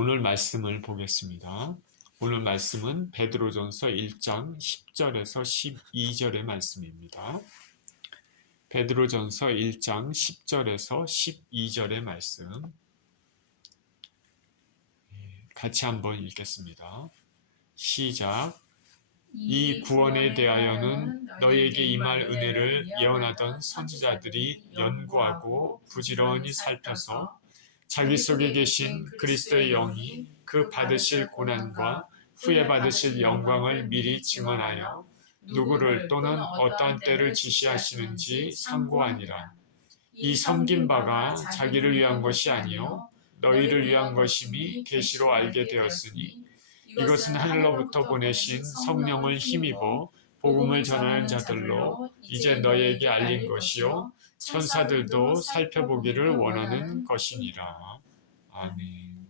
오늘 말씀을 보겠습니다. 오늘 말씀은 베드로전서 1장 10절에서 12절의 말씀입니다. 베드로전서 1장 10절에서 12절의 말씀 같이 한번 읽겠습니다. 시작. 이 구원에 대하여는 너희에게 임할 은혜를 예언하던 선지자들이 연구하고 부지런히 살펴서 자기 속에 계신 그리스도의 영이 그 받으실 고난과 후에 받으실 영광을 미리 증언하여 누구를 또는 어떠한 때를 지시하시는지 상고하니라. 이 섬긴 바가 자기를 위한 것이 아니요 너희를 위한 것임이 계시로 알게 되었으니 이것은 하늘로부터 보내신 성령을 힘입어 복음을 전하는 자들로 이제 너희에게 알린 것이요 천사들도 살펴보기를 원하는 것이니라. 아멘.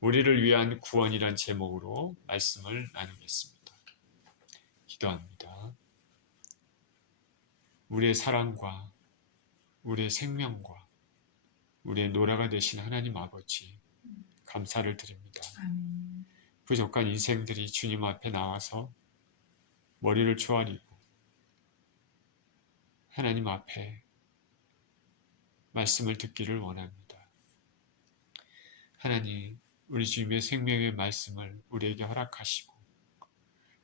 우리를 위한 구원이란 제목으로 말씀을 나누겠습니다. 기도합니다. 우리의 사랑과 우리의 생명과 우리의 노라가 되신 하나님 아버지 감사를 드립니다. 부족한 인생들이 주님 앞에 나와서 머리를 조아리고 하나님 앞에 말씀을 듣기를 원합니다. 하나님, 우리 주님의 생명의 말씀을 우리에게 허락하시고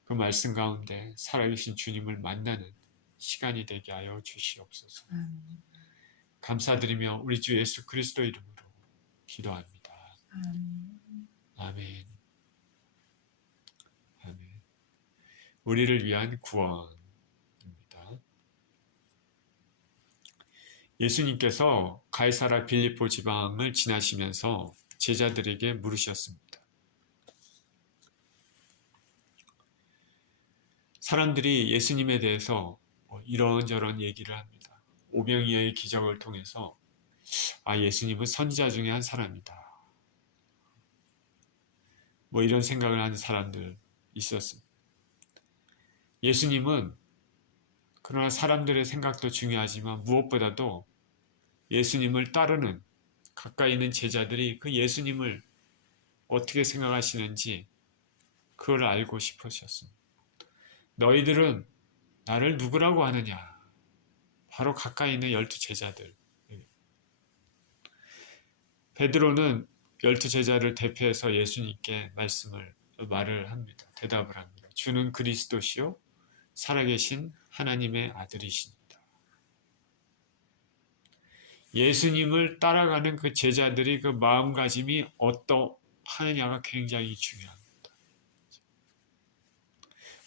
그 말씀 가운데 살아계신 주님을 만나는 시간이 되게 하여 주시옵소서. 감사드리며 우리 주 예수 그리스도 이름으로 기도합니다. 아멘. 아멘. 우리를 위한 구원입니다. 예수님께서 가이사라 빌립보 지방을 지나시면서 제자들에게 물으셨습니다. 사람들이 예수님에 대해서 이런저런 얘기를 합니다. 오병이어의 기적을 통해서 예수님은 선지자 중에 한 사람이다. 이런 생각을 하는 사람들 있었습니다. 예수님은 그러나 사람들의 생각도 중요하지만 무엇보다도 예수님을 따르는 가까이 있는 제자들이 그 예수님을 어떻게 생각하시는지 그걸 알고 싶으셨습니다. 너희들은 나를 누구라고 하느냐? 바로 가까이 있는 12제자들. 베드로는 12제자를 대표해서 예수님께 말을 합니다. 대답을 합니다. 주는 그리스도시요 살아계신 하나님의 아들이십니다. 예수님을 따라가는 그 제자들이 그 마음가짐이 어떠하느냐가 굉장히 중요합니다.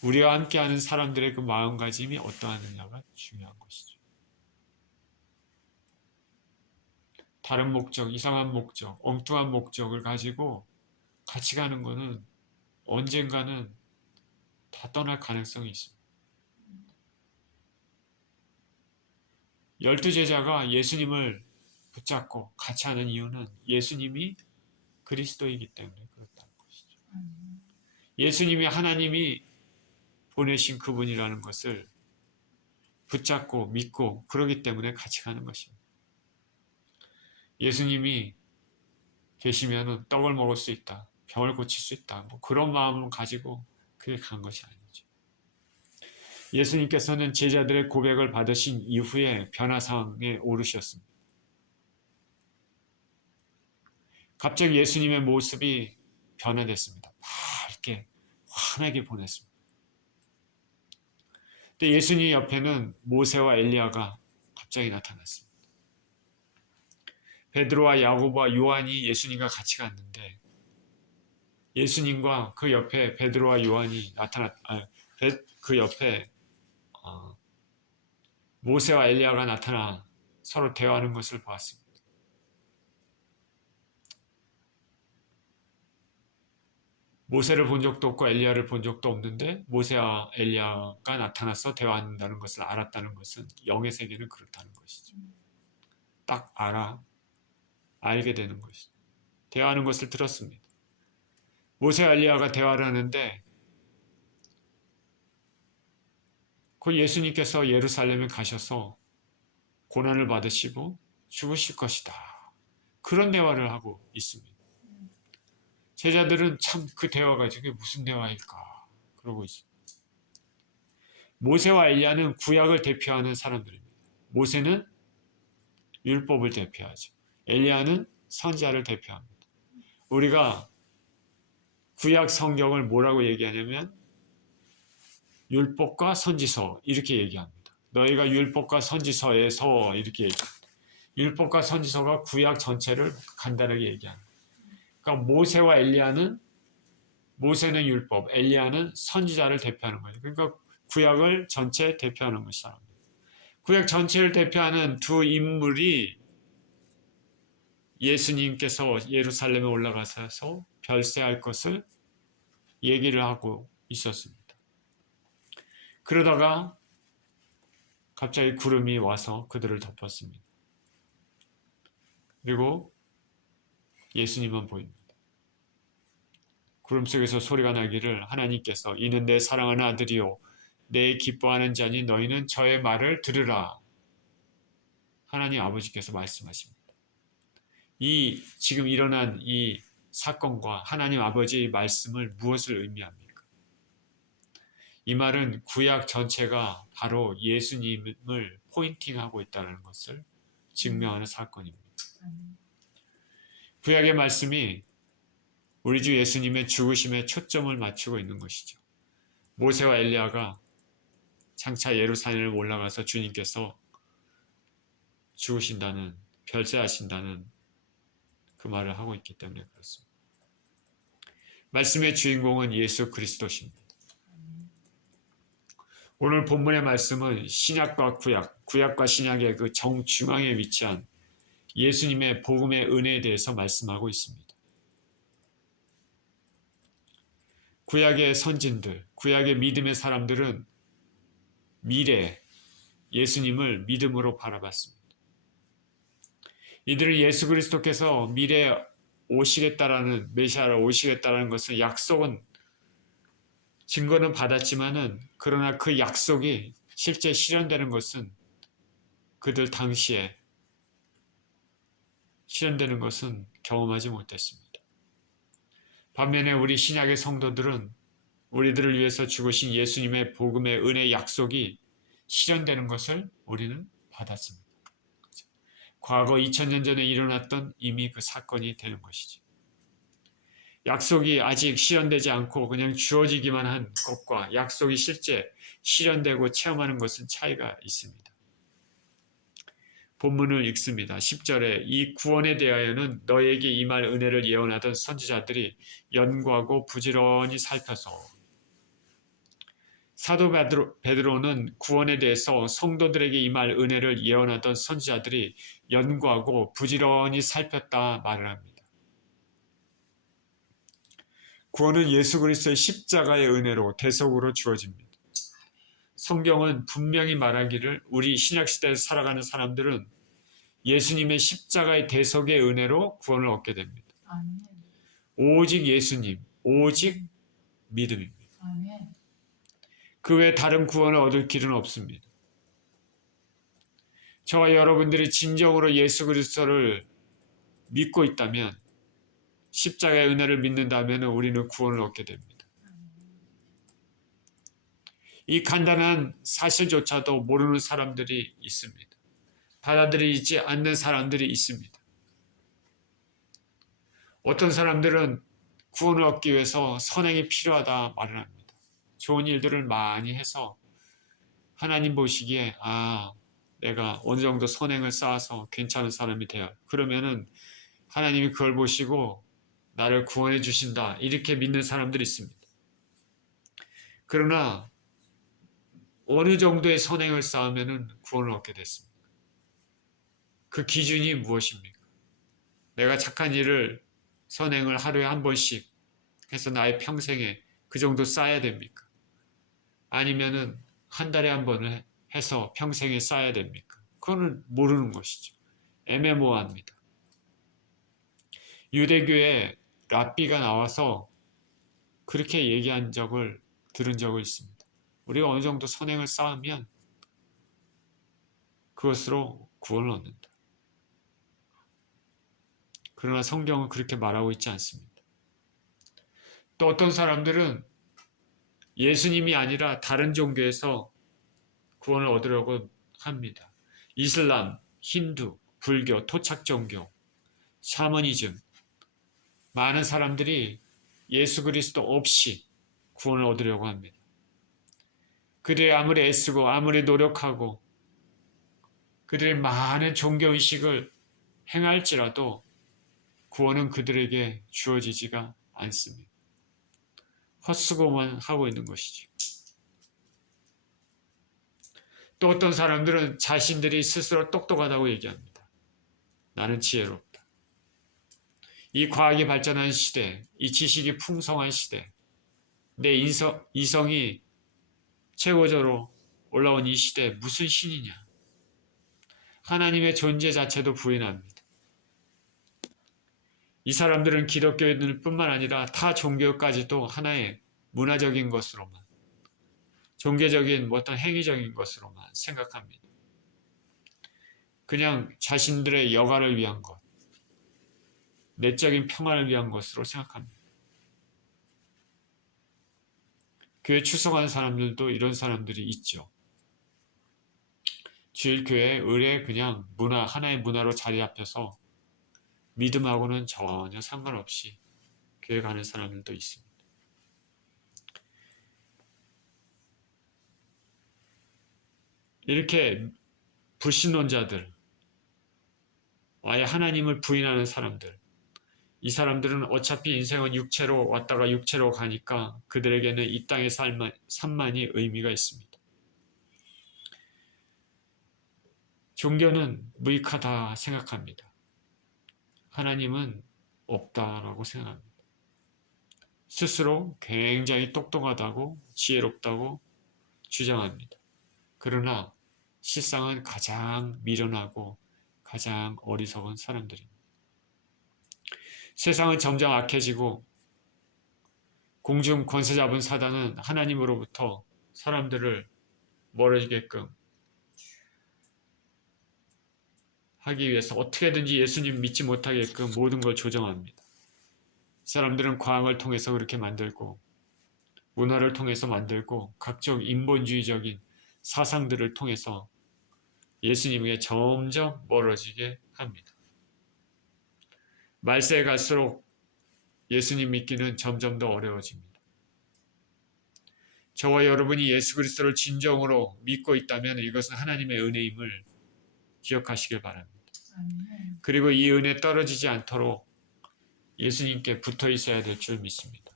우리와 함께하는 사람들의 그 마음가짐이 어떠하느냐가 중요한 것이죠. 다른 목적, 이상한 목적, 엉뚱한 목적을 가지고 같이 가는 것은 언젠가는 다 떠날 가능성이 있습니다. 12제자가 예수님을 붙잡고 같이 하는 이유는 예수님이 그리스도이기 때문에 그렇다는 것이죠. 예수님이 하나님이 보내신 그분이라는 것을 붙잡고 믿고 그러기 때문에 같이 가는 것입니다. 예수님이 계시면 떡을 먹을 수 있다. 병을 고칠 수 있다. 그런 마음을 가지고 그게 간 것이 아니죠. 예수님께서는 제자들의 고백을 받으신 이후에 변화상에 오르셨습니다. 갑자기 예수님의 모습이 변화됐습니다. 밝게 환하게 보냈습니다. 근데 예수님 옆에는 모세와 엘리야가 갑자기 나타났습니다. 베드로와 야고보와 요한이 예수님과 같이 갔는데 예수님과 그 옆에 베드로와 요한이 그 옆에 모세와 엘리야가 나타나 서로 대화하는 것을 보았습니다. 모세를 본 적도 없고 엘리야를 본 적도 없는데 모세와 엘리야가 나타나서 대화한다는 것을 알았다는 것은 영의 세계는 그렇다는 것이죠. 딱 알게 되는 것이죠. 대화하는 것을 들었습니다. 모세와 엘리야가 대화를 하는데 그 예수님께서 예루살렘에 가셔서 고난을 받으시고 죽으실 것이다. 그런 대화를 하고 있습니다. 제자들은 참 그 대화가 저게 무슨 대화일까 그러고 있습니다. 모세와 엘리야는 구약을 대표하는 사람들입니다. 모세는 율법을 대표하죠. 엘리야는 선지자를 대표합니다. 우리가 구약 성경을 뭐라고 얘기하냐면 율법과 선지서 이렇게 얘기합니다. 너희가 율법과 선지서에서 이렇게 얘기합니다. 율법과 선지서가 구약 전체를 간단하게 얘기합니다. 그러니까 모세와 엘리야는 모세는 율법, 엘리야는 선지자를 대표하는 거죠. 그러니까 구약을 전체 대표하는 것이다. 구약 전체를 대표하는 두 인물이 예수님께서 예루살렘에 올라가셔서 별세할 것을 얘기를 하고 있었습니다. 그러다가 갑자기 구름이 와서 그들을 덮었습니다. 그리고 예수님만 보입니다. 구름 속에서 소리가 나기를 하나님께서 이는 내 사랑하는 아들이요 내 기뻐하는 자니 너희는 저의 말을 들으라. 하나님 아버지께서 말씀하십니다. 이 지금 일어난 이 사건과 하나님 아버지의 말씀을 무엇을 의미합니까? 이 말은 구약 전체가 바로 예수님을 포인팅하고 있다는 것을 증명하는 사건입니다. 구약의 말씀이 우리 주 예수님의 죽으심에 초점을 맞추고 있는 것이죠. 모세와 엘리야가 장차 예루살렘에 올라가서 주님께서 죽으신다는, 별세하신다는 그 말을 하고 있기 때문에 그렇습니다. 말씀의 주인공은 예수 그리스도십니다. 오늘 본문의 말씀은 신약과 구약, 구약과 신약의 그 정중앙에 위치한 예수님의 복음의 은혜에 대해서 말씀하고 있습니다. 구약의 선진들, 구약의 믿음의 사람들은 미래, 예수님을 믿음으로 바라봤습니다. 이들은 예수 그리스도께서 미래에 오시겠다라는, 메시아로 오시겠다라는 것은 약속은, 증거는 받았지만은, 그러나 그 약속이 실제 실현되는 것은 그들 당시에 실현되는 것은 경험하지 못했습니다. 반면에 우리 신약의 성도들은 우리들을 위해서 죽으신 예수님의 복음의 은혜 약속이 실현되는 것을 우리는 받았습니다. 과거 2000년 전에 일어났던 이미 그 사건이 되는 것이죠. 약속이 아직 실현되지 않고 그냥 주어지기만 한 것과 약속이 실제 실현되고 체험하는 것은 차이가 있습니다. 본문을 읽습니다. 10절에 이 구원에 대하여는 너에게 임할 은혜를 예언하던 선지자들이 연구하고 부지런히 살펴서 사도 베드로는 구원에 대해서 성도들에게 임할 은혜를 예언하던 선지자들이 연구하고 부지런히 살폈다 말을 합니다. 구원은 예수 그리스도의 십자가의 은혜로 대속으로 주어집니다. 성경은 분명히 말하기를 우리 신약시대에서 살아가는 사람들은 예수님의 십자가의 대속의 은혜로 구원을 얻게 됩니다. 오직 예수님, 오직 믿음입니다. 그 외에 다른 구원을 얻을 길은 없습니다. 저와 여러분들이 진정으로 예수 그리스도를 믿고 있다면, 십자가의 은혜를 믿는다면 우리는 구원을 얻게 됩니다. 이 간단한 사실조차도 모르는 사람들이 있습니다. 받아들이지 않는 사람들이 있습니다. 어떤 사람들은 구원을 얻기 위해서 선행이 필요하다 말을 합니다. 좋은 일들을 많이 해서 하나님 보시기에 내가 어느 정도 선행을 쌓아서 괜찮은 사람이 돼요. 그러면은 하나님이 그걸 보시고 나를 구원해 주신다 이렇게 믿는 사람들이 있습니다. 그러나 어느 정도의 선행을 쌓으면 구원을 얻게 됐습니다. 그 기준이 무엇입니까? 내가 착한 일을 선행을 하루에 한 번씩 해서 나의 평생에 그 정도 쌓아야 됩니까? 아니면은 한 달에 한 번을 해서 평생에 쌓아야 됩니까? 그거는 모르는 것이죠. 애매모호합니다. 유대교에 랍비가 나와서 그렇게 얘기한 적을 들은 적이 있습니다. 우리가 어느 정도 선행을 쌓으면 그것으로 구원을 얻는다. 그러나 성경은 그렇게 말하고 있지 않습니다. 또 어떤 사람들은 예수님이 아니라 다른 종교에서 구원을 얻으려고 합니다. 이슬람, 힌두, 불교, 토착 종교, 샤머니즘, 많은 사람들이 예수 그리스도 없이 구원을 얻으려고 합니다. 그들이 아무리 애쓰고 아무리 노력하고 그들의 많은 종교의식을 행할지라도 구원은 그들에게 주어지지가 않습니다. 헛수고만 하고 있는 것이죠. 또 어떤 사람들은 자신들이 스스로 똑똑하다고 얘기합니다. 나는 지혜롭다. 이 과학이 발전한 시대, 이 지식이 풍성한 시대, 내 이성이 최고조로 올라온 이 시대에 무슨 신이냐? 하나님의 존재 자체도 부인합니다. 이 사람들은 기독교인들 뿐만 아니라 타 종교까지도 하나의 문화적인 것으로만, 종교적인 어떤 행위적인 것으로만 생각합니다. 그냥 자신들의 여가를 위한 것, 내적인 평화를 위한 것으로 생각합니다. 교회 출석하는 사람들도 이런 사람들이 있죠. 주일교회 의례 그냥 문화, 하나의 문화로 자리 잡혀서 믿음하고는 전혀 상관없이 교회 가는 사람들도 있습니다. 이렇게 불신론자들, 아예 하나님을 부인하는 사람들, 이 사람들은 어차피 인생은 육체로 왔다가 육체로 가니까 그들에게는 이 땅의 삶만이 의미가 있습니다. 종교는 무익하다 생각합니다. 하나님은 없다라고 생각합니다. 스스로 굉장히 똑똑하다고 지혜롭다고 주장합니다. 그러나 실상은 가장 미련하고 가장 어리석은 사람들입니다. 세상은 점점 악해지고 공중 권세 잡은 사단은 하나님으로부터 사람들을 멀어지게끔 하기 위해서 어떻게든지 예수님 믿지 못하게끔 모든 걸 조정합니다. 사람들은 과학을 통해서 그렇게 만들고 문화를 통해서 만들고 각종 인본주의적인 사상들을 통해서 예수님에게 점점 멀어지게 합니다. 말세에 갈수록 예수님 믿기는 점점 더 어려워집니다. 저와 여러분이 예수 그리스도를 진정으로 믿고 있다면 이것은 하나님의 은혜임을 기억하시길 바랍니다. 그리고 이 은혜 떨어지지 않도록 예수님께 붙어 있어야 될 줄 믿습니다.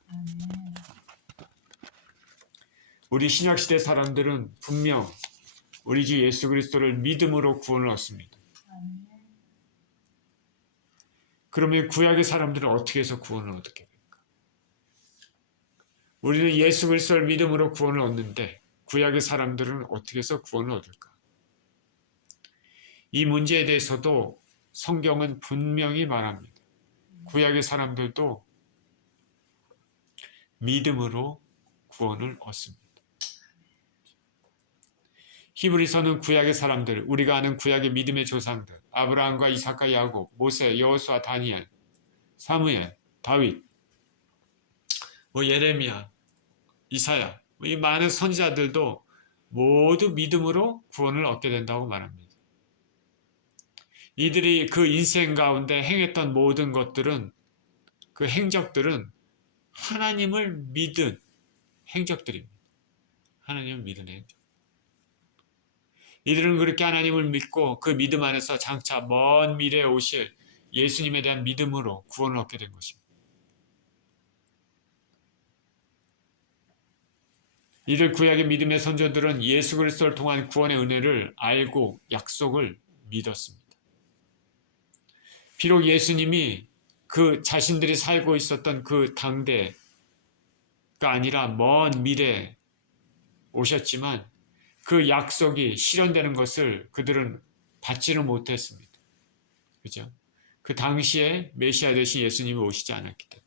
우리 신약시대 사람들은 분명 우리 주 예수 그리스도를 믿음으로 구원을 얻습니다. 그러면 구약의 사람들은 어떻게 해서 구원을 얻게 됩니까? 우리는 예수 그리스도를 믿음으로 구원을 얻는데 구약의 사람들은 어떻게 해서 구원을 얻을까? 이 문제에 대해서도 성경은 분명히 말합니다. 구약의 사람들도 믿음으로 구원을 얻습니다. 히브리서는 구약의 사람들, 우리가 아는 구약의 믿음의 조상들, 아브라함과 이삭과 야곱, 모세, 여호수아, 다니엘, 사무엘, 다윗, 예레미야, 이사야, 이 많은 선지자들도 모두 믿음으로 구원을 얻게 된다고 말합니다. 이들이 그 인생 가운데 행했던 모든 것들은, 그 행적들은 하나님을 믿은 행적들입니다. 하나님을 믿은 행적. 이들은 그렇게 하나님을 믿고 그 믿음 안에서 장차 먼 미래에 오실 예수님에 대한 믿음으로 구원을 얻게 된 것입니다. 이들 구약의 믿음의 선조들은 예수 그리스도를 통한 구원의 은혜를 알고 약속을 믿었습니다. 비록 예수님이 그 자신들이 살고 있었던 그 당대가 아니라 먼 미래에 오셨지만 그 약속이 실현되는 것을 그들은 받지는 못했습니다. 그죠? 그 당시에 메시아 되신 예수님이 오시지 않았기 때문에.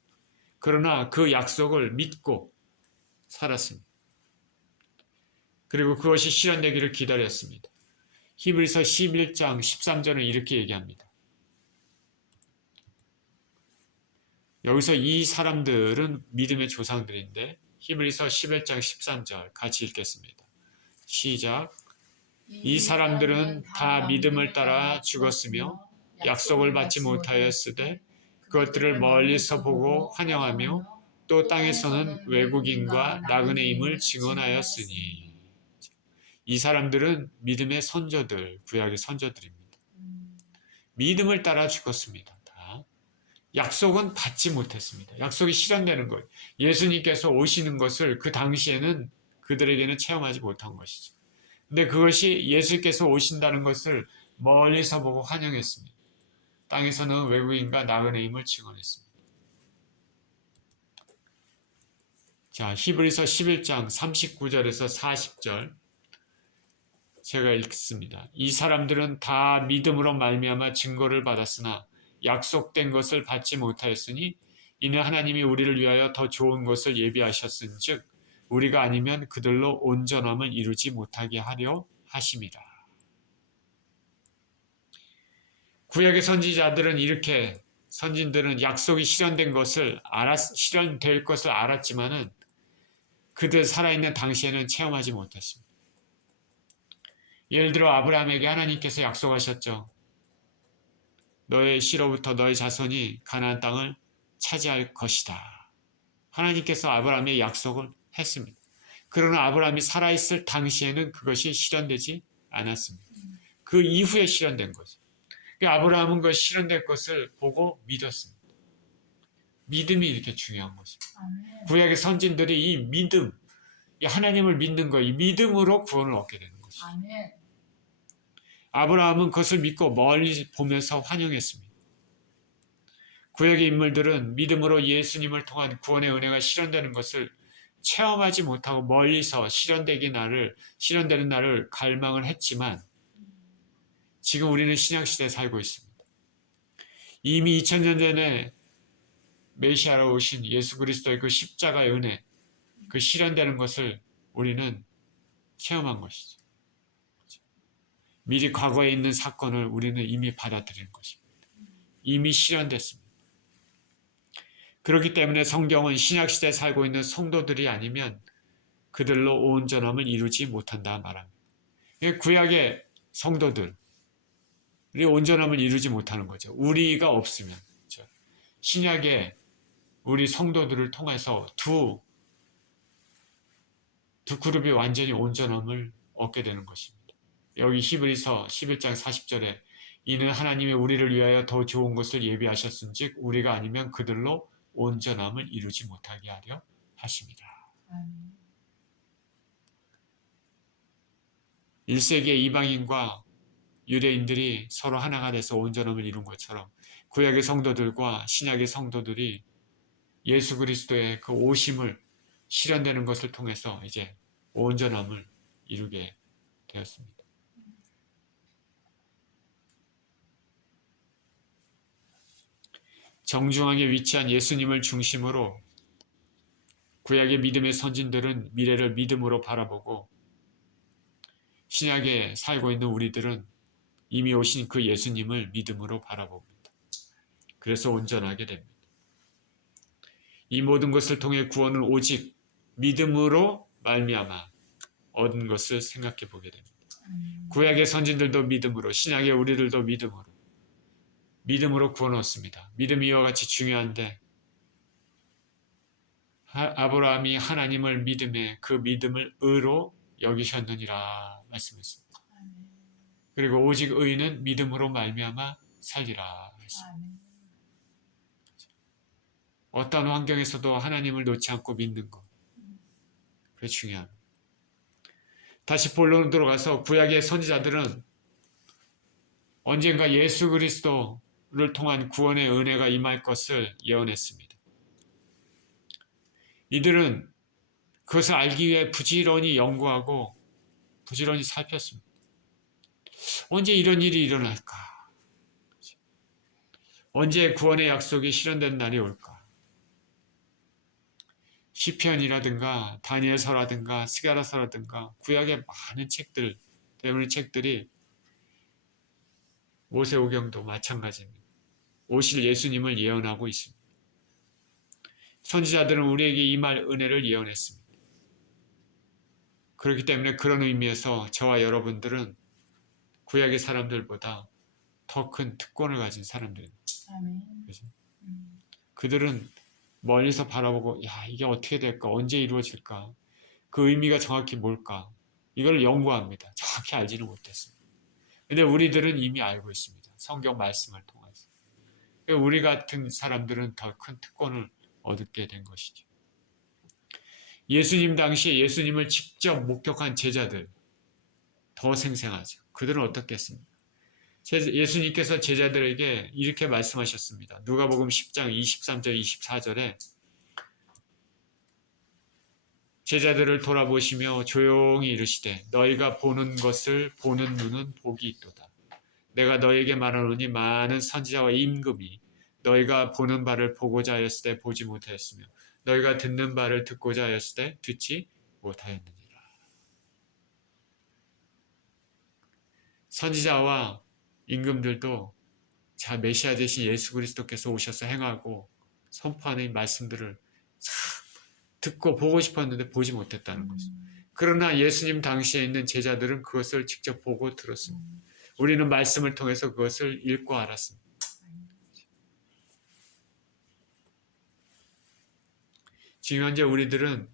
그러나 그 약속을 믿고 살았습니다. 그리고 그것이 실현되기를 기다렸습니다. 히브리서 11장 13절은 이렇게 얘기합니다. 여기서 이 사람들은 믿음의 조상들인데 히브리서 11장 13절 같이 읽겠습니다. 시작. 이 사람들은 다 믿음을 따라 죽었으며 약속을 받지 못하였으되 그것들을 멀리서 보고 환영하며 또 땅에서는 외국인과 나그네임을 증언하였으니. 이 사람들은 믿음의 선조들, 구약의 선조들입니다. 믿음을 따라 죽었습니다. 다. 약속은 받지 못했습니다. 약속이 실현되는 거예요. 예수님께서 오시는 것을 그 당시에는 그들에게는 체험하지 못한 것이죠. 근데 그것이 예수께서 오신다는 것을 멀리서 보고 환영했습니다. 땅에서는 외국인과 나그네임을 증언했습니다. 자, 히브리서 11장 39절에서 40절 제가 읽습니다. 이 사람들은 다 믿음으로 말미암아 증거를 받았으나 약속된 것을 받지 못하였으니 이는 하나님이 우리를 위하여 더 좋은 것을 예비하셨은즉 우리가 아니면 그들로 온전함을 이루지 못하게 하려 하심이라. 구약의 선지자들은 이렇게 선진들은 약속이 실현된 것을 실현될 것을 알았지만은 그들 살아있는 당시에는 체험하지 못했습니다. 예를 들어 아브라함에게 하나님께서 약속하셨죠. 너의 씨로부터 너의 자손이 가나안 땅을 차지할 것이다. 하나님께서 아브라함의 약속을 했습니다. 그러나 아브라함이 살아있을 당시에는 그것이 실현되지 않았습니다. 그 이후에 실현된 거죠. 아브라함은 그 실현된 것을 보고 믿었습니다. 믿음이 이렇게 중요한 것입니다. 구약의 선진들이 이 믿음, 이 하나님을 믿는 거, 이 믿음으로 구원을 얻게 되는 것입니다. 아브라함은 그것을 믿고 멀리 보면서 환영했습니다. 구약의 인물들은 믿음으로 예수님을 통한 구원의 은혜가 실현되는 것을 체험하지 못하고 멀리서 실현되는 날을 갈망을 했지만 지금 우리는 신약시대에 살고 있습니다. 이미 2000년 전에 메시아로 오신 예수 그리스도의 그 십자가의 은혜, 그 실현되는 것을 우리는 체험한 것이죠. 미리 과거에 있는 사건을 우리는 이미 받아들인 것입니다. 이미 실현됐습니다. 그렇기 때문에 성경은 신약시대에 살고 있는 성도들이 아니면 그들로 온전함을 이루지 못한다 말합니다. 구약의 성도들이 온전함을 이루지 못하는 거죠. 우리가 없으면. 그렇죠? 신약의 우리 성도들을 통해서 두 그룹이 완전히 온전함을 얻게 되는 것입니다. 여기 히브리서 11장 40절에 이는 하나님이 우리를 위하여 더 좋은 것을 예비하셨은즉 우리가 아니면 그들로 온전함을 이루지 못하게 하려 하십니다. 1세기의 이방인과 유대인들이 서로 하나가 돼서 온전함을 이룬 것처럼 구약의 성도들과 신약의 성도들이 예수 그리스도의 그 오심을 실현되는 것을 통해서 이제 온전함을 이루게 되었습니다. 정중앙에 위치한 예수님을 중심으로 구약의 믿음의 선진들은 미래를 믿음으로 바라보고 신약에 살고 있는 우리들은 이미 오신 그 예수님을 믿음으로 바라봅니다. 그래서 온전하게 됩니다. 이 모든 것을 통해 구원은 오직 믿음으로 말미암아 얻은 것을 생각해 보게 됩니다. 구약의 선진들도 믿음으로, 신약의 우리들도 믿음으로 구원 얻습니다. 믿음이 이와 같이 중요한데 아브라함이 하나님을 믿음에 그 믿음을 의로 여기셨느니라 말씀했습니다. 그리고 오직 의인은 믿음으로 말미암아 살리라 했습니다. 어떤 환경에서도 하나님을 놓지 않고 믿는 것, 그게 중요합니다. 다시 본론으로 들어가서 구약의 선지자들은 언젠가 예수 그리스도를 통한 구원의 은혜가 임할 것을 예언했습니다. 이들은 그것을 알기 위해 부지런히 연구하고 부지런히 살폈습니다. 언제 이런 일이 일어날까? 언제 구원의 약속이 실현된 날이 올까? 시편이라든가 다니엘서라든가 스가랴서라든가 구약의 많은 책들, 대부분의 책들이 모세오경도 마찬가지입니다. 오실 예수님을 예언하고 있습니다. 선지자들은 우리에게 임할 은혜를 예언했습니다. 그렇기 때문에 그런 의미에서 저와 여러분들은 구약의 사람들보다 더 큰 특권을 가진 사람들입니다. 아멘. 그죠? 음. 그들은 멀리서 바라보고 야 이게 어떻게 될까? 언제 이루어질까? 그 의미가 정확히 뭘까? 이걸 연구합니다. 정확히 알지는 못했습니다. 근데 우리들은 이미 알고 있습니다. 성경 말씀을 통해서. 우리 같은 사람들은 더 큰 특권을 얻게 된 것이죠. 예수님 당시에 예수님을 직접 목격한 제자들 더 생생하죠. 그들은 어떻겠습니까? 예수님께서 제자들에게 이렇게 말씀하셨습니다. 누가복음 10장 23절 24절에 제자들을 돌아보시며 조용히 이르시되 너희가 보는 것을 보는 눈은 복이 있도다. 내가 너희에게 말하노니 많은 선지자와 임금이 너희가 보는 바를 보고자 하였을 때 보지 못하였으며 너희가 듣는 바를 듣고자 하였을 때 듣지 못하였느니라. 선지자와 임금들도 자 메시아 되신 예수 그리스도께서 오셔서 행하고 선포하는 말씀들을 듣고 보고 싶었는데 보지 못했다는 거죠. 그러나 예수님 당시에 있는 제자들은 그것을 직접 보고 들었습니다. 우리는 말씀을 통해서 그것을 읽고 알았습니다. 지금 현재 우리들은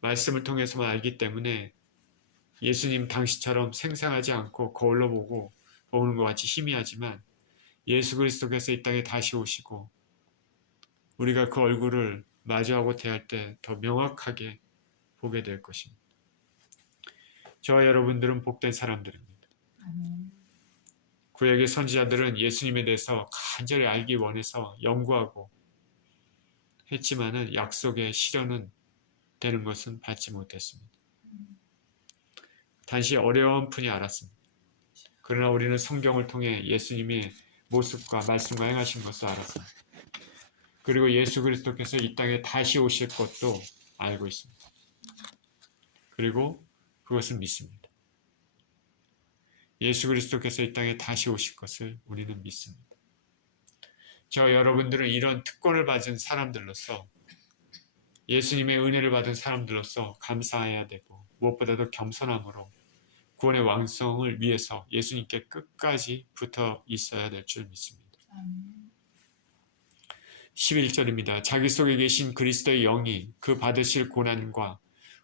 말씀을 통해서만 알기 때문에 예수님 당시처럼 생생하지 않고 거울로 보는 것 같이 희미하지만 예수 그리스도께서 이 땅에 다시 오시고 우리가 그 얼굴을 마주하고 대할 때 더 명확하게 보게 될 것입니다. 저와 여러분들은 복된 사람들입니다. 구약의 선지자들은 예수님에 대해서 간절히 알기 원해서 연구하고 했지만은 약속의 실현은 되는 것은 받지 못했습니다. 단지 어렴풋이 알았습니다. 그러나 우리는 성경을 통해 예수님의 모습과 말씀과 행하신 것을 알았습니다. 그리고 예수 그리스도께서 이 땅에 다시 오실 것도 알고 있습니다. 그리고 그것을 믿습니다. 예수 그리스도께서 이 땅에 다시 오실 것을 우리는 믿습니다. 저 여러분들은 이런 특권을 받은 사람들로서 예수님의 은혜를 받은 사람들로서 감사해야 되고 무엇보다도 겸손함으로 구원의 왕성을 위해서 예수님께 끝까지 붙어 있어야 될 줄 믿습니다. 11절입니다. 자기 속에 계신 그리스도의 영이 그 받으실 고난과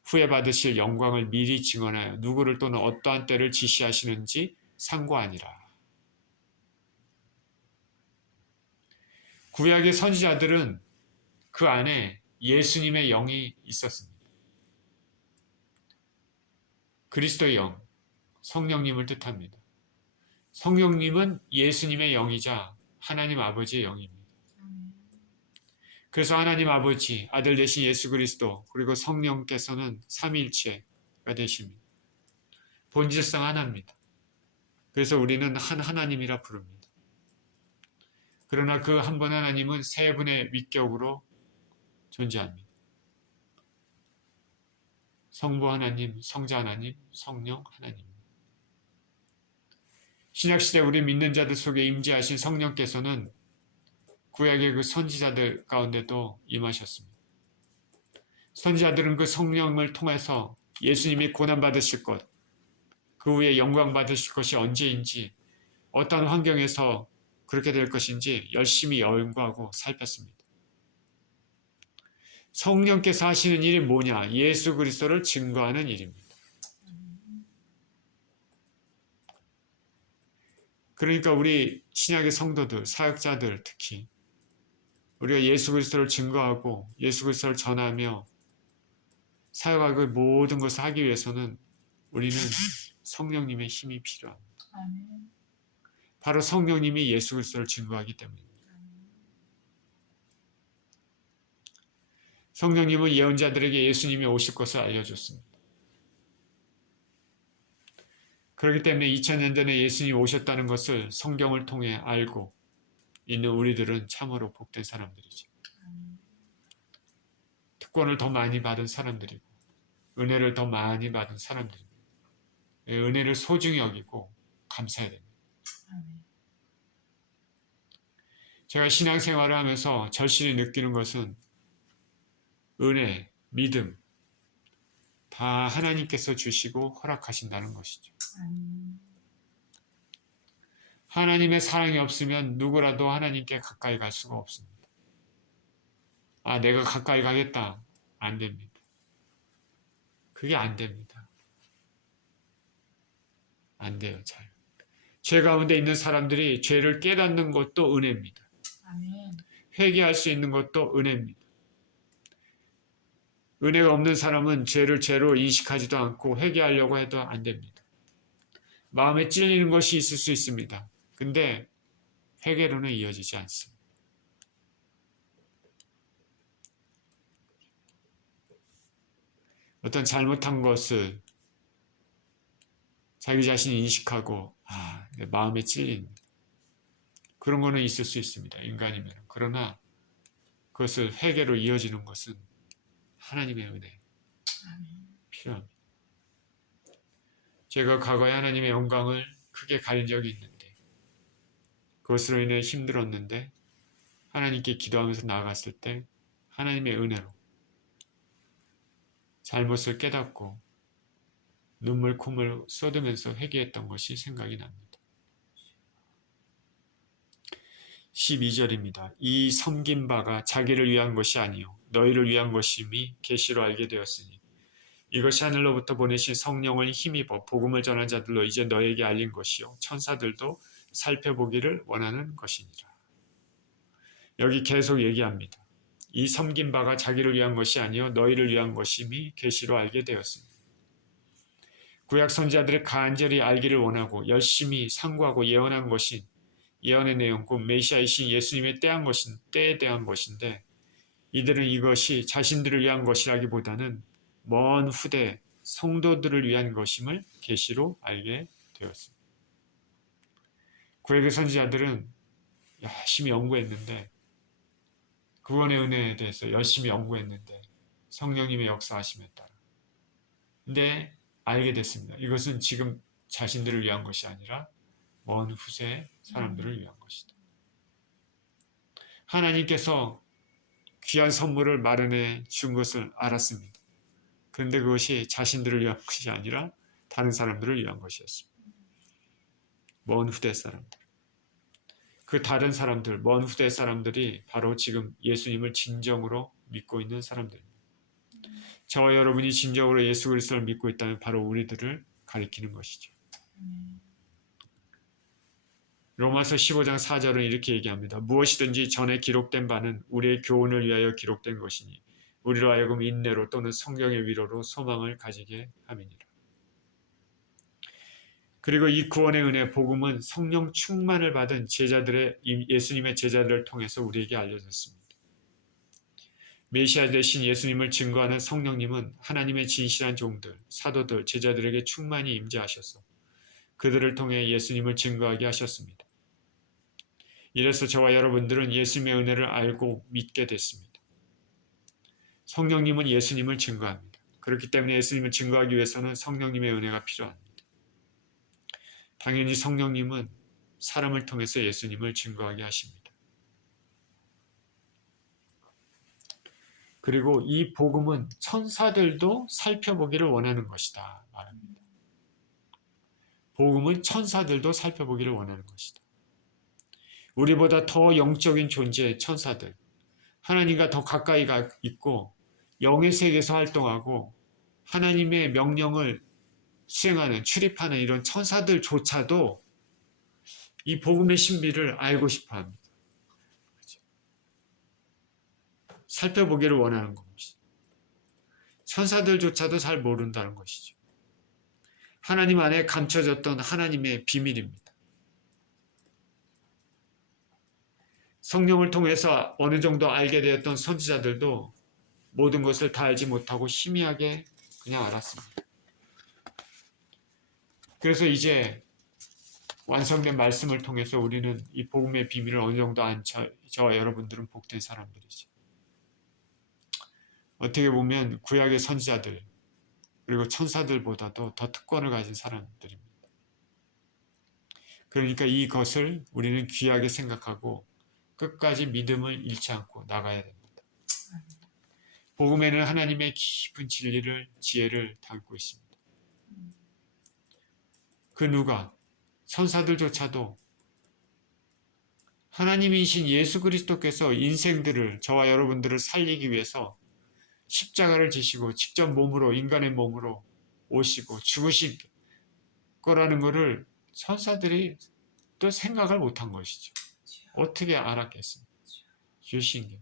후에 받으실 영광을 미리 증언하여 누구를 또는 어떠한 때를 지시하시는지 상고하니라. 구약의 선지자들은 그 안에 예수님의 영이 있었습니다. 그리스도의 영, 성령님을 뜻합니다. 성령님은 예수님의 영이자 하나님 아버지의 영입니다. 그래서 하나님 아버지, 아들 되신 예수 그리스도, 그리고 성령께서는 삼위일체가 되십니다. 본질상 하나입니다. 그래서 우리는 한 하나님이라 부릅니다. 그러나 그 한 분 하나님은 세 분의 위격으로 존재합니다. 성부 하나님, 성자 하나님, 성령 하나님. 신약시대 우리 믿는 자들 속에 임재하신 성령께서는 구약의 그 선지자들 가운데도 임하셨습니다. 선지자들은 그 성령을 통해서 예수님이 고난받으실 것, 그 후에 영광 받으실 것이 언제인지, 어떤 환경에서 그렇게 될 것인지 열심히 연구하고 살폈습니다. 성령께서 하시는 일이 뭐냐? 예수 그리스도를 증거하는 일입니다. 그러니까 우리 신약의 성도들, 사역자들 특히 우리가 예수 그리스도를 증거하고 예수 그리스도를 전하며 사역하고 모든 것을 하기 위해서는 우리는 성령님의 힘이 필요합니다. 바로 성령님이 예수 그리스도를 증거하기 때문입니다. 성령님은 예언자들에게 예수님이 오실 것을 알려줬습니다. 그렇기 때문에 2000년 전에 예수님이 오셨다는 것을 성경을 통해 알고 있는 우리들은 참으로 복된 사람들이죠. 특권을 더 많이 받은 사람들이고 은혜를 더 많이 받은 사람들입니다. 은혜를 소중히 여기고 감사해야 됩니다. 제가 신앙생활을 하면서 절실히 느끼는 것은 은혜, 믿음 다 하나님께서 주시고 허락하신다는 것이죠. 하나님의 사랑이 없으면 누구라도 하나님께 가까이 갈 수가 없습니다. 아, 내가 가까이 가겠다. 안 됩니다. 그게 안 됩니다. 안 돼요, 잘. 죄 가운데 있는 사람들이 죄를 깨닫는 것도 은혜입니다. 회개할 수 있는 것도 은혜입니다. 은혜가 없는 사람은 죄를 죄로 인식하지도 않고 회개하려고 해도 안 됩니다. 마음에 찔리는 것이 있을 수 있습니다. 근데 회개로는 이어지지 않습니다. 어떤 잘못한 것을 자기 자신이 인식하고 내 마음에 찔린다. 그런 거는 있을 수 있습니다. 인간이면. 그러나 그것을 회개로 이어지는 것은 하나님의 은혜 필요합니다. 제가 과거에 하나님의 영광을 크게 가린 적이 있는데 그것으로 인해 힘들었는데 하나님께 기도하면서 나아갔을 때 하나님의 은혜로 잘못을 깨닫고 눈물 콧물 쏟으면서 회개했던 것이 생각이 납니다. 12절입니다. 이 섬긴 바가 자기를 위한 것이 아니요 너희를 위한 것임이 계시로 알게 되었으니 이것이 하늘로부터 보내신 성령을 힘입어 복음을 전한 자들로 이제 너에게 알린 것이요 천사들도 살펴보기를 원하는 것이니라. 여기 계속 얘기합니다. 이 섬긴 바가 자기를 위한 것이 아니요 너희를 위한 것임이 계시로 알게 되었으니 구약 선지자들이 간절히 알기를 원하고 열심히 상고하고 예언한 것인 예언의 내용, 곧 메시아이신 예수님의 때에 대한 것인데 이들은 이것이 자신들을 위한 것이라기보다는 먼 후대 성도들을 위한 것임을 계시로 알게 되었습니다. 구약의 선지자들은 열심히 연구했는데 구원의 은혜에 대해서 열심히 연구했는데 성령님의 역사하심에 따라 근데 알게 됐습니다. 이것은 지금 자신들을 위한 것이 아니라 먼 후세 사람들을 위한 것이다. 하나님께서 귀한 선물을 마련해 준 것을 알았습니다. 그런데 그것이 자신들을 위한 것이 아니라 다른 사람들을 위한 것이었습니다. 먼 후대 사람들. 그 다른 사람들, 먼 후대 사람들이 바로 지금 예수님을 진정으로 믿고 있는 사람들입니다. 저와 여러분이 진정으로 예수 그리스도를 믿고 있다면 바로 우리들을 가리키는 것이죠. 로마서 15장 4절은 이렇게 얘기합니다. 무엇이든지 전에 기록된 바는 우리의 교훈을 위하여 기록된 것이니 우리로 하여금 인내로 또는 성경의 위로로 소망을 가지게 함이니라. 그리고 이 구원의 은혜 복음은 성령 충만을 받은 예수님의 제자들을 통해서 우리에게 알려졌습니다. 메시아 되신 예수님을 증거하는 성령님은 하나님의 진실한 종들, 사도들, 제자들에게 충만히 임재하셔서 그들을 통해 예수님을 증거하게 하셨습니다. 이래서 저와 여러분들은 예수님의 은혜를 알고 믿게 됐습니다. 성령님은 예수님을 증거합니다. 그렇기 때문에 예수님을 증거하기 위해서는 성령님의 은혜가 필요합니다. 당연히 성령님은 사람을 통해서 예수님을 증거하게 하십니다. 그리고 이 복음은 천사들도 살펴보기를 원하는 것이다 말합니다. 복음은 천사들도 살펴보기를 원하는 것이다. 우리보다 더 영적인 존재 천사들, 하나님과 더 가까이 있고 영의 세계에서 활동하고 하나님의 명령을 수행하는 출입하는 이런 천사들조차도 이 복음의 신비를 알고 싶어 합니다. 살펴보기를 원하는 것이죠. 천사들조차도 잘 모른다는 것이죠. 하나님 안에 감춰졌던 하나님의 비밀입니다. 성령을 통해서 어느 정도 알게 되었던 선지자들도 모든 것을 다 알지 못하고 희미하게 그냥 알았습니다. 그래서 이제 완성된 말씀을 통해서 우리는 이 복음의 비밀을 어느 정도 안 저와 여러분들은 복된 사람들이죠. 어떻게 보면 구약의 선지자들 그리고 천사들보다도 더 특권을 가진 사람들입니다. 그러니까 이것을 우리는 귀하게 생각하고 끝까지 믿음을 잃지 않고 나가야 됩니다. 복음에는 하나님의 깊은 진리를, 지혜를 담고 있습니다. 그 누가, 천사들조차도 하나님이신 예수 그리스도께서 인생들을, 저와 여러분들을 살리기 위해서 십자가를 지시고 직접 몸으로, 인간의 몸으로 오시고 죽으실 거라는 것을 천사들이 또 생각을 못한 것이죠. 어떻게 알았겠습니까? 주신 게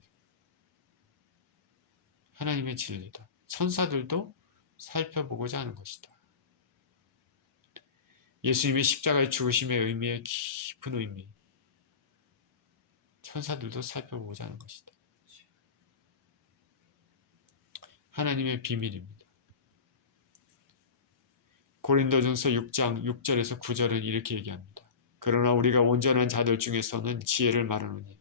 하나님의 진리다. 천사들도 살펴보고자 하는 것이다. 예수님의 십자가의 죽으심의 의미의 깊은 의미, 천사들도 살펴보고자 하는 것이다. 하나님의 비밀입니다. 고린도전서 6장 6절에서 9절은 이렇게 얘기합니다. 그러나 우리가 온전한 자들 중에서는 지혜를 말하노니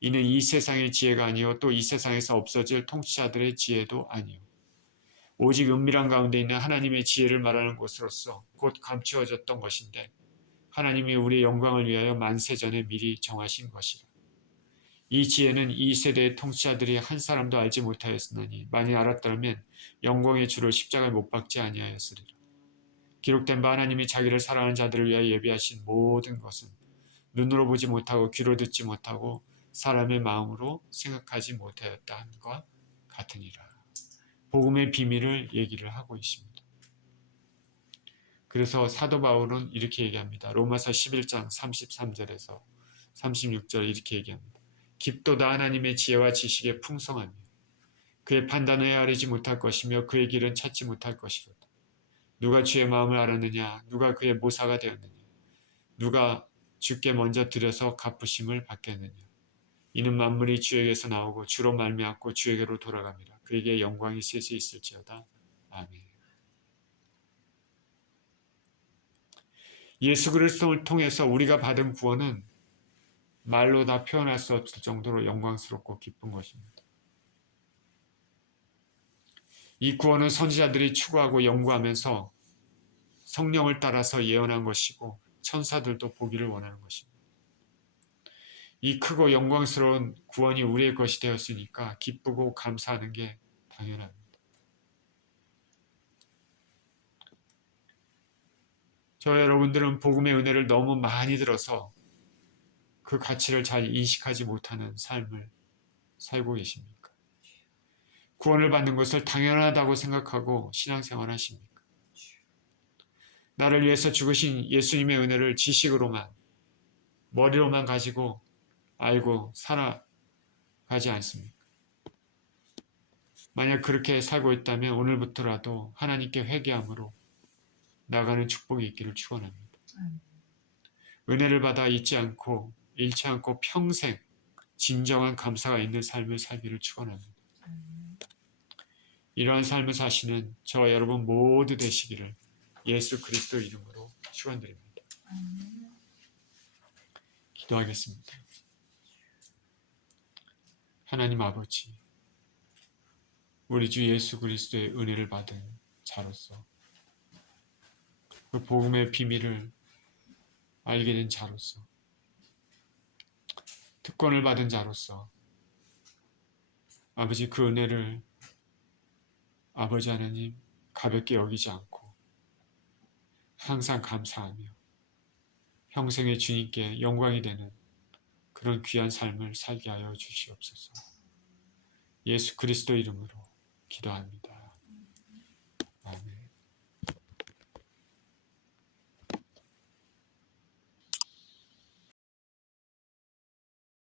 이는 이 세상의 지혜가 아니요 또 이 세상에서 없어질 통치자들의 지혜도 아니요 오직 은밀한 가운데 있는 하나님의 지혜를 말하는 것으로서 곧 감추어졌던 것인데 하나님이 우리의 영광을 위하여 만세전에 미리 정하신 것이라. 이 지혜는 이 세대의 통치자들이 한 사람도 알지 못하였으나니 만일 알았더라면 영광의 주를 십자가에 못 박지 아니하였으리라. 기록된 바 하나님이 자기를 사랑하는 자들을 위하여 예비하신 모든 것은 눈으로 보지 못하고 귀로 듣지 못하고 사람의 마음으로 생각하지 못하였다 함과 같으니라. 복음의 비밀을 얘기를 하고 있습니다. 그래서 사도 바울은 이렇게 얘기합니다. 로마서 11장 33절에서 36절 이렇게 얘기합니다. 깊도다 하나님의 지혜와 지식의 풍성하며 그의 판단을 헤아리지 못할 것이며 그의 길은 찾지 못할 것이로다. 누가 주의 마음을 알았느냐? 누가 그의 모사가 되었느냐? 누가 주께 먼저 들여서 갚으심을 받겠느냐? 이는 만물이 주에게서 나오고 주로 말미암고 주에게로 돌아갑니다. 그에게 영광이 세세 있을지어다. 아멘. 예수 그리스도를 통해서 우리가 받은 구원은 말로 다 표현할 수 없을 정도로 영광스럽고 기쁜 것입니다. 이 구원은 선지자들이 추구하고 연구하면서 성령을 따라서 예언한 것이고 천사들도 보기를 원하는 것입니다. 이 크고 영광스러운 구원이 우리의 것이 되었으니까 기쁘고 감사하는 게 당연합니다. 저 여러분들은 복음의 은혜를 너무 많이 들어서 그 가치를 잘 인식하지 못하는 삶을 살고 계십니까? 구원을 받는 것을 당연하다고 생각하고 신앙생활 하십니까? 나를 위해서 죽으신 예수님의 은혜를 지식으로만, 머리로만 가지고 알고 살아가지 않습니까? 만약 그렇게 살고 있다면 오늘부터라도 하나님께 회개함으로 나가는 축복이 있기를 축원합니다. 은혜를 받아 잊지 않고 잃지 않고 평생 진정한 감사가 있는 삶을 살기를 축원합니다. 이러한 삶을 사시는 저와 여러분 모두 되시기를 예수 그리스도 이름으로 축원드립니다. 기도하겠습니다. 하나님 아버지, 우리 주 예수 그리스도의 은혜를 받은 자로서 그 복음의 비밀을 알게 된 자로서 특권을 받은 자로서 아버지 그 은혜를 아버지 하나님 가볍게 여기지 않고 항상 감사하며 평생의 주님께 영광이 되는 그런 귀한 삶을 살게 하여 주시옵소서. 예수 그리스도 이름으로 기도합니다.